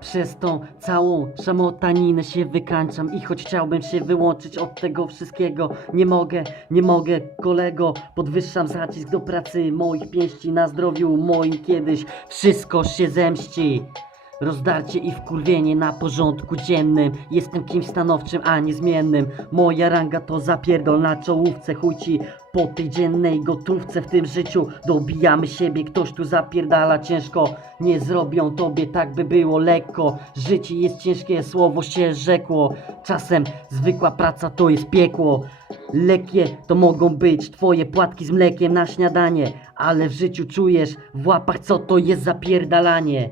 Przez tą całą szamotaninę się wykańczam I choć chciałbym się wyłączyć od tego wszystkiego Nie mogę, nie mogę kolego. Podwyższam zacisk do pracy moich pięści Na zdrowiu moim kiedyś Wszystko się zemści Rozdarcie i wkurwienie na porządku dziennym. Jestem kimś stanowczym, a niezmiennym Moja ranga to zapierdol na czołówce Chuj ci po tej dziennej gotówce. W tym życiu Dobijamy siebie, ktoś tu zapierdala ciężko. Nie zrobią tobie tak by było lekko. Życie jest ciężkie, słowo się rzekło. Czasem zwykła praca to jest piekło. Lekkie to mogą być twoje płatki z mlekiem na śniadanie Ale w życiu czujesz w łapach co to jest zapierdalanie